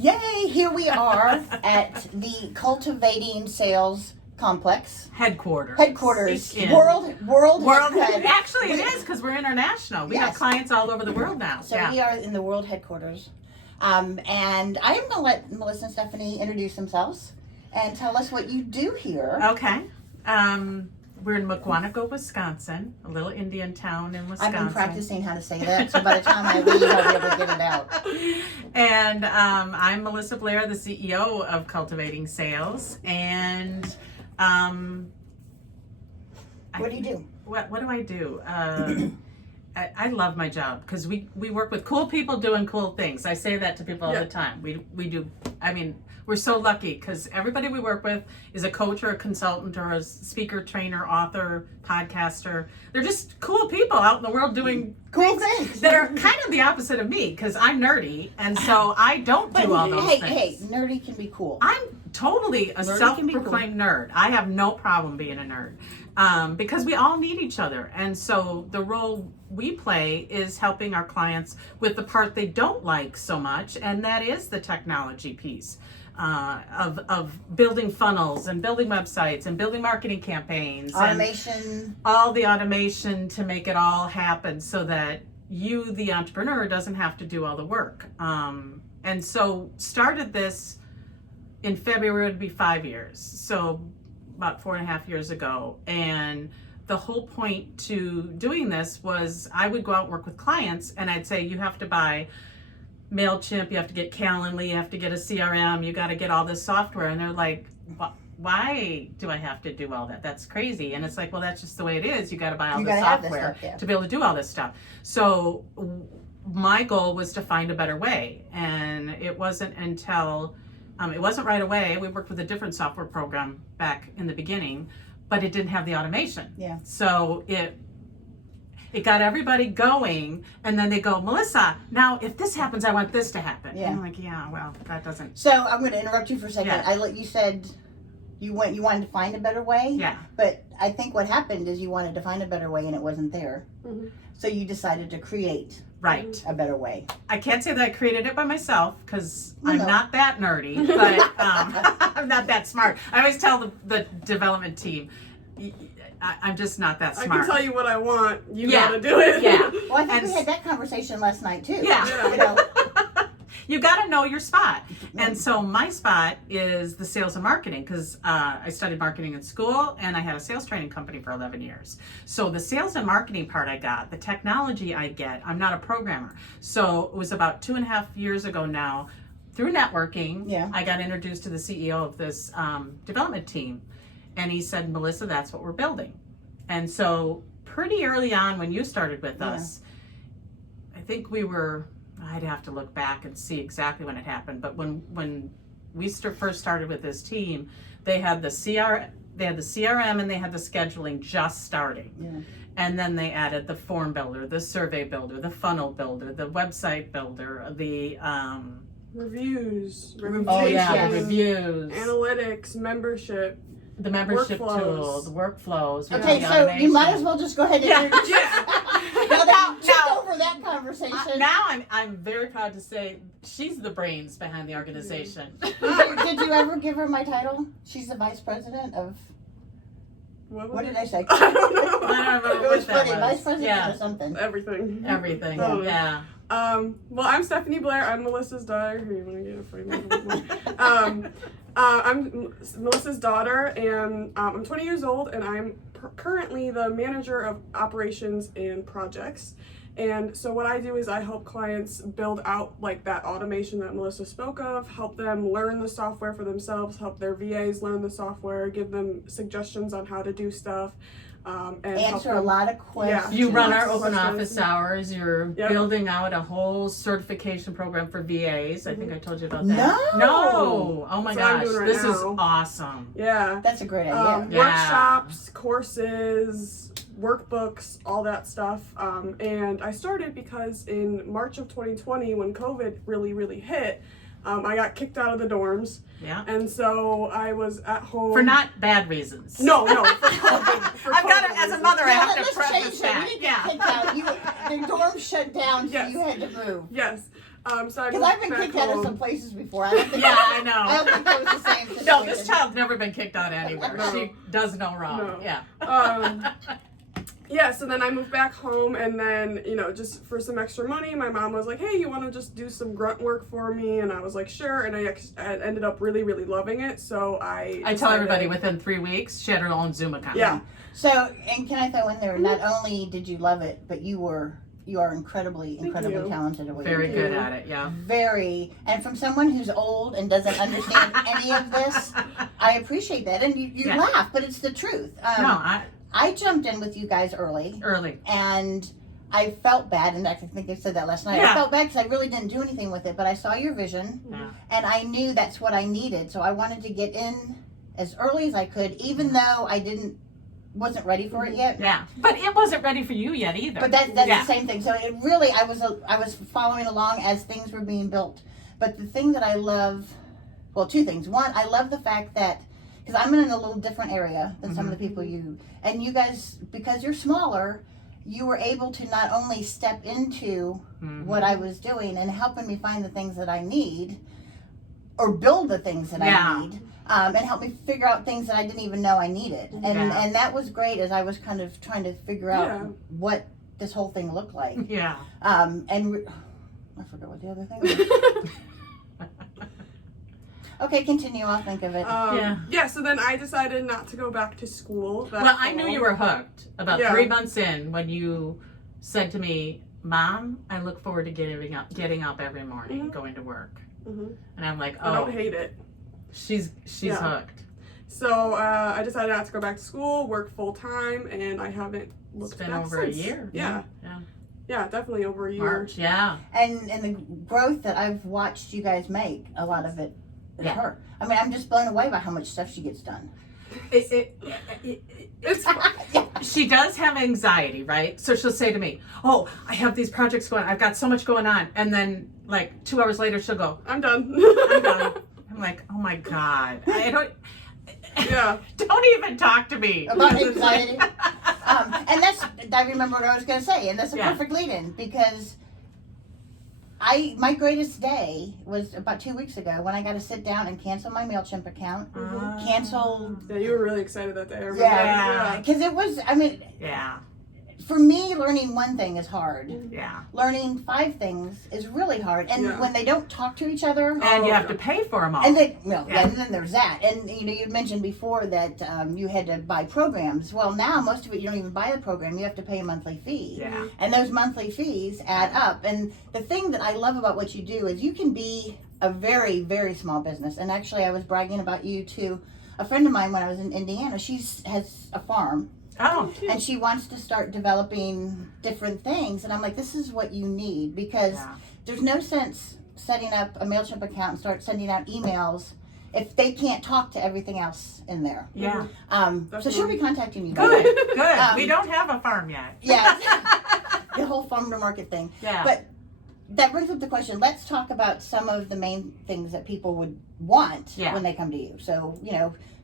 Yay! Here we are at the Cultivating Sales Complex Headquarters. World. Actually, it is because we're international. We have clients all over the world now. So we are in the world headquarters. And I am going to let Melissa and Stephanie introduce themselves and tell us what you do here. Okay. We're in Mukwonago, Wisconsin, a little Indian town in Wisconsin. I've been practicing how to say that, so by the time I leave, I'll be able to get it out. And I'm Melissa Blair, the CEO of Cultivating Sales. And what do you do? What do I do? I love my job because we work with cool people doing cool things. I say that to people all the time. We do. I mean, we're so lucky because everybody we work with is a coach or a consultant or a speaker, trainer, author, podcaster. They're just cool people out in the world doing cool things that are kind of the opposite of me because I'm nerdy and so I don't do all those things. Hey, nerdy can be cool. I'm totally a self-proclaimed nerd. I have no problem being a nerd. Because we all need each other. And so the role we play is helping our clients with the part they don't like so much, and that is the technology piece of building funnels and building websites and building marketing campaigns. Automation. And all the automation to make it all happen so that you, the entrepreneur, doesn't have to do all the work. And so started this in February, it would be 5 years. So about 4.5 years ago. And the whole point to doing this was I would go out and work with clients and I'd say, you have to buy MailChimp, you have to get Calendly, you have to get a CRM, you got to get all this software. And they're like, why do I have to do all that? That's crazy. And it's like, well, that's just the way it is. You got to buy all the software to be able to do all this stuff. So my goal was to find a better way. And it wasn't until it wasn't right away. We worked with a different software program back in the beginning, but it didn't have the automation. Yeah. So it got everybody going, and then they go, Melissa, now if this happens, I want this to happen. Yeah. And I'm like, yeah, well, that doesn't. So I'm going to interrupt you for a second. Yeah. You said you wanted to find a better way. Yeah. But I think what happened is you wanted to find a better way, and it wasn't there. Mm-hmm. So you decided to create a better way. I can't say that I created it by myself because I'm not that nerdy, but I'm not that smart. I always tell the development team, I'm just not that smart. I can tell you what I want. You got to do it. Yeah. Well, I think we had that conversation last night too. Yeah. You got to know your spot. And so my spot is the sales and marketing because I studied marketing in school and I had a sales training company for 11 years. So the sales and marketing part I got, the technology I get, I'm not a programmer. So it was about 2.5 years ago now, through networking, I got introduced to the CEO of this development team. And he said, Melissa, that's what we're building. And so pretty early on when you started with us, I think I'd have to look back and see exactly when it happened. But when we first started with this team, they had the CRM and they had the scheduling just starting. Yeah. And then they added the form builder, the survey builder, the funnel builder, the website builder, the reviews, reviews, analytics, membership. The membership tool, the workflows. Okay, so you might as well just go ahead and introduce now, over that conversation. Now I'm very proud to say she's the brains behind the organization. Did you ever give her my title? She's the vice president of. What did I say? I don't know. I don't remember it was funny. Vice president or something. Everything. Yeah. Well, I'm Stephanie Blair. I'm Melissa's daughter. Here, you want to get a frame? I'm Melissa's daughter, and I'm 20 years old, and I'm currently the manager of operations and projects. And so what I do is I help clients build out like that automation that Melissa spoke of, help them learn the software for themselves, help their VAs learn the software, give them suggestions on how to do stuff. And answer a lot of questions. You run our open office hours. You're building out a whole certification program for VAs. I think I told you about that. No. Oh my gosh. This is awesome. Yeah. That's a great idea. Workshops, courses, workbooks, all that stuff. And I started because in March of 2020, when COVID really hit, I got kicked out of the dorms. Yeah. And so I was at home. For not bad reasons. No, for COVID. I've got to, as a mother, I have to let's preface change that. You didn't get kicked out. The dorm shut down, so you had to move. Yes. So I Because moved I've been back kicked out of home. some places before. I don't think Yeah, I I know. don't think that was the same situation. No, this child's never been kicked out anywhere. No. She does no wrong. No. Yeah. Yeah, so then I moved back home, and then, just for some extra money, my mom was like, hey, you want to just do some grunt work for me? And I was like, sure, and I ended up really, really loving it, so I tell decided- everybody within 3 weeks, she had her own Zoom account. Yeah. So, and can I throw in there, not only did you love it, but you are incredibly you. talented at what Very you do. good at it, yeah. Very, and from someone who's old and doesn't understand any of this, I appreciate that. And you Yeah. laugh, but it's the truth. No, I jumped in with you guys early, and I felt bad, and I think I said that last night. Yeah. I felt bad because I really didn't do anything with it, but I saw your vision, Yeah. and I knew that's what I needed. So I wanted to get in as early as I could, even though I wasn't ready for it yet. Yeah. But it wasn't ready for you yet either. But that's Yeah. the same thing. So it really, I was following along as things were being built. But the thing that I love, well, two things. One, I love the fact that, because I'm in a little different area than some of the people and you guys, because you're smaller, you were able to not only step into what I was doing and helping me find the things that I need, or build the things that I need, and help me figure out things that I didn't even know I needed. And that was great as I was kind of trying to figure out what this whole thing looked like. Yeah. And I forgot what the other thing was. Okay, continue. I'll think of it. Yeah, so then I decided not to go back to school. Well, I knew you were hooked about Yeah. 3 months in when you said to me, Mom, I look forward to getting up every morning, going to work. Mhm. And I'm like, I oh, don't hate it. she's hooked. So I decided not to go back to school, work full time, and I haven't looked It's been back over since. a year. Yeah. Yeah. Yeah, definitely over a year. March, yeah. And the growth that I've watched you guys make, a lot of it is Yeah. her. I mean, I'm just blown away by how much stuff she gets done. It's fun. She does have anxiety, right? So she'll say to me, oh, I have these projects going, I've got so much going on. And then like 2 hours later, she'll go, I'm done. I'm done. I'm like, oh my God. I don't, Yeah. don't even talk to me. About anxiety. And I remember what I was going to say, and that's a Yeah. perfect lead-in, because my greatest day was about 2 weeks ago when I got to sit down and cancel my MailChimp account, cancel. Yeah, you were really excited that day. I remember. Yeah. Because it was, I mean, Yeah. for me, learning one thing is hard. Yeah. Learning 5 things is really hard. And Yeah. when they don't talk to each other, And you have to pay for them all. and Yeah. and then there's that. And you mentioned before that you had to buy programs. Well, now most of it you don't even buy the program. You have to pay a monthly fee. Yeah. And those monthly fees add up. And the thing that I love about what you do is you can be a very, very small business. And actually, I was bragging about you to a friend of mine when I was in Indiana. She has a farm. Oh, And she wants to start developing different things. And I'm like, this is what you need, because yeah. there's no sense setting up a MailChimp account and start sending out emails if they can't talk to everything else in there. Yeah. So she'll be contacting you. Good. Good. Good. We don't have a farm yet. Yeah. The whole farm to market thing. Yeah. But that brings up the question. Let's talk about some of the main things that people would want when they come to you. So,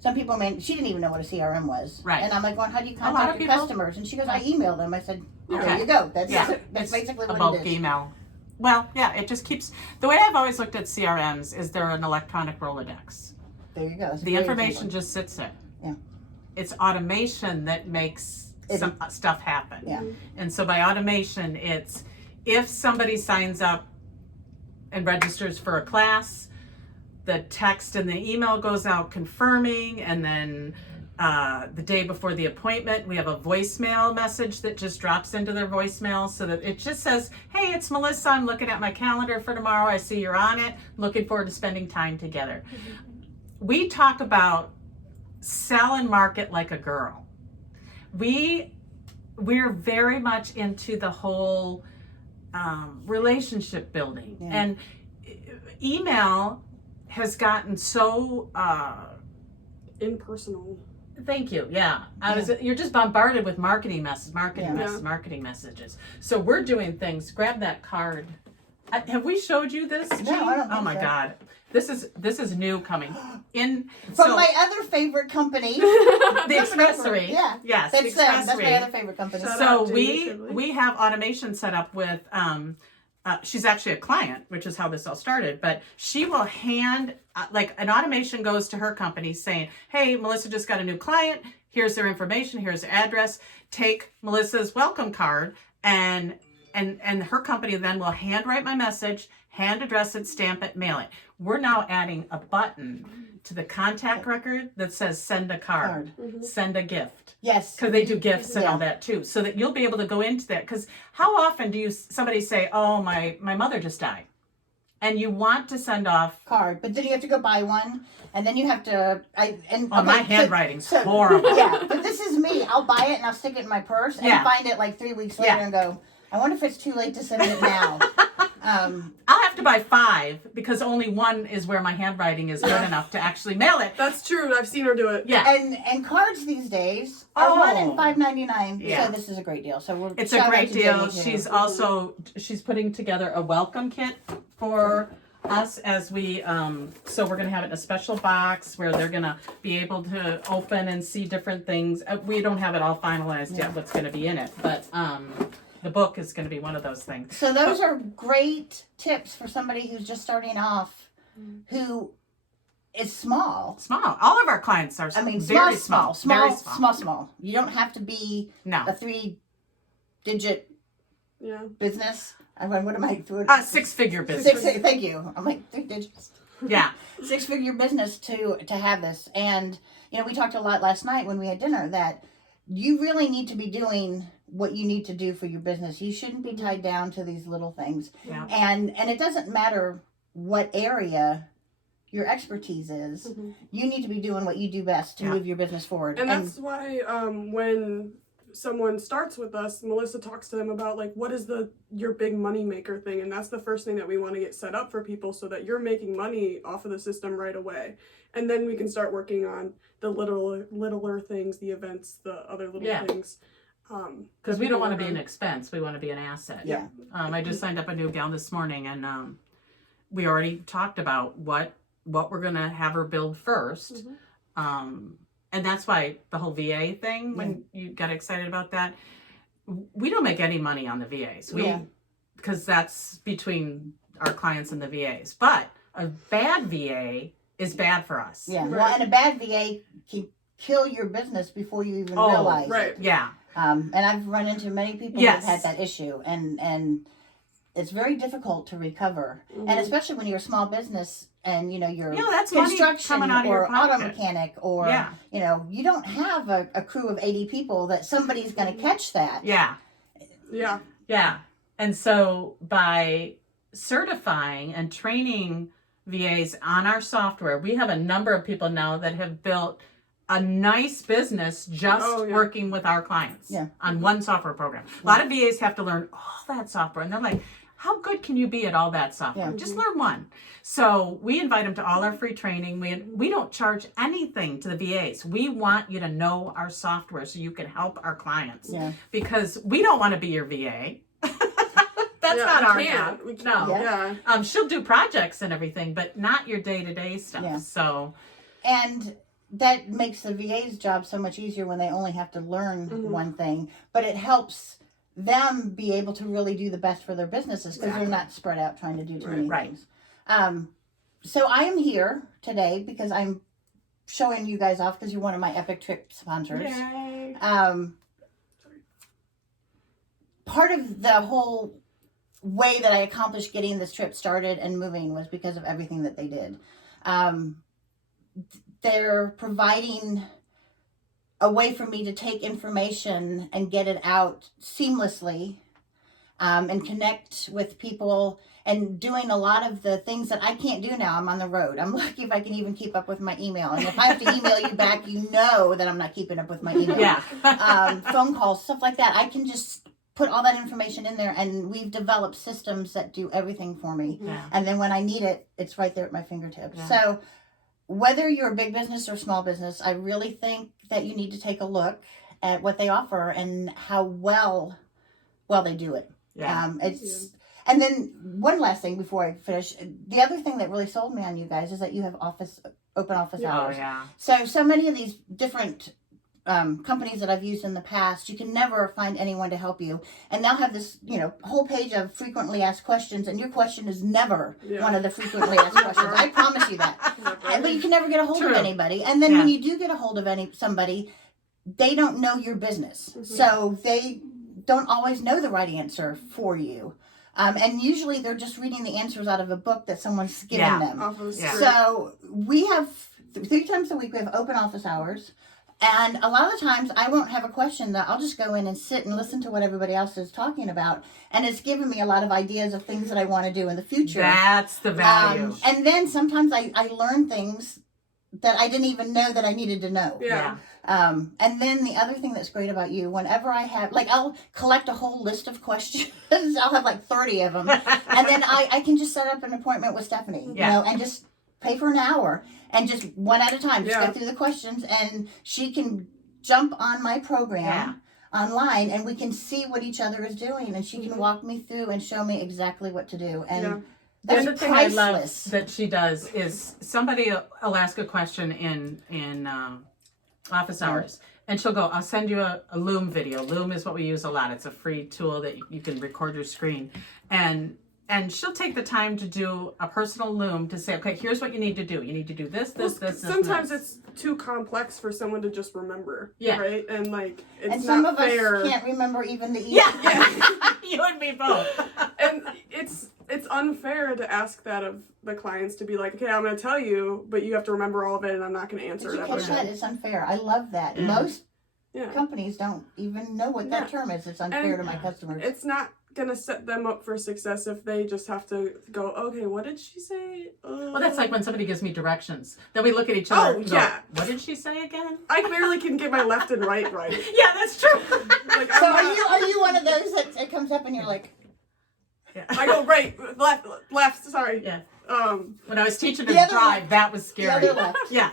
some people she didn't even know what a CRM was. Right. And I'm like, how do you A lot of contact your people- customers? And she goes, I email them. I said, Okay. there you go. That's It's basically a what bulk it is. email. Well, yeah, it just keeps, the way I've always looked at CRMs is they're an electronic Rolodex. There you go. That's The very information simple. just sits there. Yeah. It's automation that makes some stuff happen. Yeah. And so by automation, it's if somebody signs up and registers for a class, the text and the email goes out confirming, and then the day before the appointment, we have a voicemail message that just drops into their voicemail so that it just says, hey, it's Melissa. I'm looking at my calendar for tomorrow. I see you're on it. Looking forward to spending time together. We talk about sell and market like a girl. We're very much into the whole relationship building. Yeah. And email has gotten so Impersonal. thank you. Yeah. You're just bombarded with marketing messages. So we're doing things. Grab that card. Have we showed you this? No, Jean? I don't think Oh my so. God. This is new coming in. From my other favorite company. The Expressory. Yeah. Yes. That's the Expressory. my other favorite company. Shout So out, Jamie Shibley. we have automation set up with she's actually a client, which is how this all started, but she will hand, like an automation goes to her company saying, hey, Melissa just got a new client. Here's their information. Here's their address. Take Melissa's welcome card, and her company then will handwrite my message, hand address it, stamp it, mail it. We're now adding a button to the contact record that says send a card. Send a gift. Yes. Because they do gifts and all that too. So that you'll be able to go into that. Because how often do somebody say, oh, my mother just died? And you want to send off card, but then you have to go buy one, and then you have to. My handwriting's horrible. Yeah, but this is me. I'll buy it and I'll stick it in my purse and find it like 3 weeks later and go, I wonder if it's too late to send it now. I'll have to buy 5 because only one is where my handwriting is good enough to actually mail it. That's true. I've seen her do it. Yeah. And cards these days are running $5.99. Yeah. So this is a great deal. So it's a great deal. She's also putting together a welcome kit for us as we so we're going to have it in a special box where they're going to be able to open and see different things. We don't have it all finalized yet what's going to be in it, but the book is going to be one of those things. So those are great tips for somebody who's just starting off, who is small. Small. All of our clients are very small. Small. You don't have to be a 3-digit business. I mean, what am I doing? 6-figure business. Thank you. I'm like 3 digits. Yeah. 6-figure business to have this. And, we talked a lot last night when we had dinner that you really need to be doing what you need to do for your business. You shouldn't be tied down to these little things. Yeah. And it doesn't matter what area your expertise is. You need to be doing what you do best to move your business forward. And that's why when someone starts with us, Melissa talks to them about like, what is your big money maker thing? And that's the first thing that we want to get set up for people so that you're making money off of the system right away. And then we can start working on the littler things, the events, the other little things. Because we don't want to be an expense. We want to be an asset. Yeah. I just signed up a new gal this morning, and we already talked about what we're going to have her build first. And that's why the whole VA thing, when you got excited about that, we don't make any money on the VAs. Because that's between our clients and the VAs. But a bad VA is bad for us. Yeah. Right. Well, and a bad VA can kill your business before you even realize it. Yeah. And I've run into many people who've had that issue, and it's very difficult to recover. And especially when you're a small business and you're that's construction coming out of or your pocket. auto mechanic or you don't have a crew of 80 people that somebody's going to catch that. Yeah. And so by certifying and training VAs on our software, we have a number of people now that have built a nice business just working with our clients on one software program. A lot of VAs have to learn all that software, and they're like, how good can you be at all that software? Just learn one. So we invite them to all our free training. We don't charge anything to the VAs. We want you to know our software so you can help our clients. Because we don't want to be your VA. That's not our job. No. She'll do projects and everything, but not your day-to-day stuff. So, and that makes the VA's job so much easier when they only have to learn one thing, but it helps them be able to really do the best for their businesses because they're not spread out trying to do too many things. So I am here today because I'm showing you guys off because you're one of my Epic Trip sponsors. Yay. Part of the whole way that I accomplished getting this trip started and moving was because of everything that they did. They're providing a way for me to take information and get it out seamlessly, and connect with people and doing a lot of the things that I can't do now. I'm on the road. I'm lucky if I can even keep up with my email. And if I have to email you back, that I'm not keeping up with my email. Phone calls, stuff like that. I can just put all that information in there, and we've developed systems that do everything for me. And then when I need it, it's right there at my fingertips. So whether you're a big business or small business, I really think that you need to take a look at what they offer and how well they do it. And then one last thing before I finish. The other thing that really sold me on you guys is that you have open office hours. Oh, yeah. So many of these different companies that I've used in the past, you can never find anyone to help you. And they'll have this, whole page of frequently asked questions, and your question is never one of the frequently asked questions. I promise you that. But you can never get a hold of anybody. And then when you do get a hold of somebody, they don't know your business. So they don't always know the right answer for you. And usually they're just reading the answers out of a book that someone's given them. Off of the script. So we have 3 times a week, we have open office hours. And a lot of times I won't have a question that I'll just go in and sit and listen to what everybody else is talking about. And it's given me a lot of ideas of things that I want to do in the future. That's the value. And then sometimes I learn things that I didn't even know that I needed to know. Yeah. And then the other thing that's great about you, whenever I have, I'll collect a whole list of questions. I'll have 30 of them. And then I can just set up an appointment with Stephanie, and just pay for an hour and just one at a time, just go through the questions, and she can jump on my program online, and we can see what each other is doing, and she can walk me through and show me exactly what to do. And that's the thing priceless. I love that she does is somebody will ask a question in office hours, and she'll go, I'll send you a Loom video. Loom is what we use a lot. It's a free tool that you can record your screen, and she'll take the time to do a personal Loom to say, okay, here's what you need to do. You need to do this. Sometimes it's too complex for someone to just remember. Yeah. Right? And it's and some not of fair. us can't remember even the E. Yeah. You and me both. And it's unfair to ask that of the clients, to be like, okay, I'm going to tell you, but you have to remember all of it, and I'm not going to answer Did it you ever catch that? again. It's unfair. I love that. Most Yeah. companies don't even know what that term is. It's unfair to my customers. It's not going to set them up for success if they just have to go, okay, what did she say? Well, that's like when somebody gives me directions. Then we look at each other and go, what did she say again? I barely can get my left and right. Yeah, that's true. So are you one of those that it comes up and you're like... Yeah. I go right, left, sorry. Yeah. When I was teaching her to drive, that was scary. The other left. Yeah.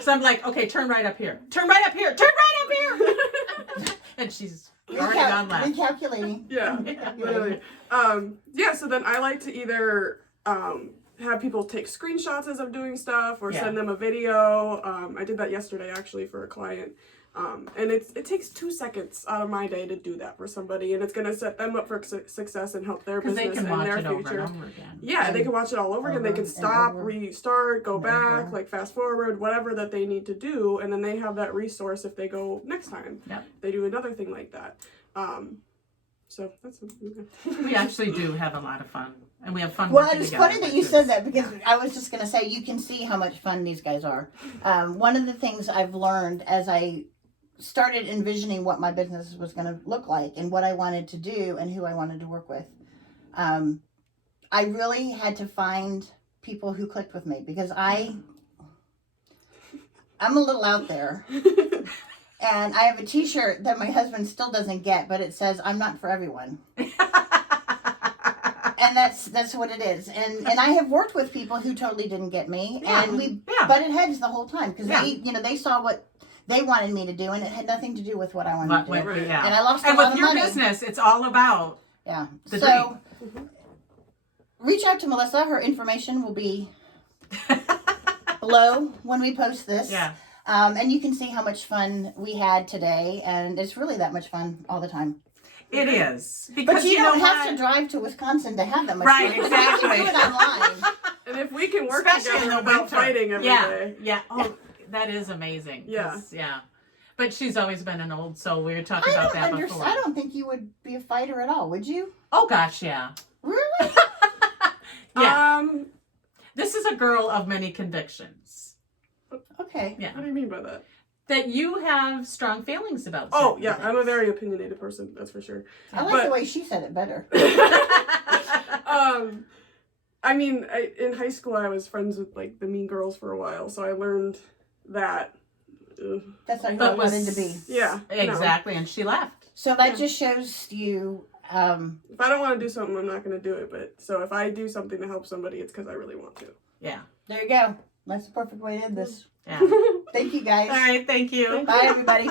So I'm like, okay, turn right up here. Turn right up here. Turn right up here. And she's already gone left. Recalculating. Yeah, literally. So then I like to either have people take screenshots as I'm doing stuff, or send them a video. I did that yesterday actually for a client. And it takes 2 seconds out of my day to do that for somebody, and it's going to set them up for success and help their business and their future. Over and over again. Yeah, they can watch it all over again. They can stop, restart, go back, fast forward, whatever that they need to do, and then they have that resource if they go next time. Yep. They do another thing like that. So that's we actually do have a lot of fun, and we have fun. Well, it's funny that you said that, because I was just going to say, you can see how much fun these guys are. One of the things I've learned as I started envisioning what my business was going to look like and what I wanted to do and who I wanted to work with, I really had to find people who clicked with me, because I'm a little out there. And I have a t-shirt that my husband still doesn't get, but it says, I'm not for everyone. And that's what it is. And I have worked with people who totally didn't get me, and we butted heads the whole time, because they saw what they wanted me to do, and it had nothing to do with what I wanted to do. And I lost a lot of money. And with your business, it's all about the dream. Reach out to Melissa. Her information will be below when we post this. Yeah. And you can see how much fun we had today, and it's really that much fun all the time. It is. Because but you don't have to drive to Wisconsin to have that much fun. Right, exactly. You can do it online. And if we can work Especially together without fighting every day. Yeah. Oh, that is amazing. Yeah. Yeah. But she's always been an old soul. We were talking about that before. I don't think you would be a fighter at all, would you? Oh, gosh, yeah. Really? Yeah. This is a girl of many convictions. Okay. Yeah. What do you mean by that? That you have strong feelings about. Oh, yeah. Things. I'm a very opinionated person, that's for sure. I like the way she said it better. I mean, in high school, I was friends with, the mean girls for a while, so I learned that. That's not what I wanted to be. Yeah. Exactly, and she left. So that just shows you... if I don't want to do something, I'm not going to do it, but so if I do something to help somebody, it's because I really want to. Yeah. There you go. That's the perfect way to end this. Yeah. Thank you, guys. All right, thank you. Bye, everybody.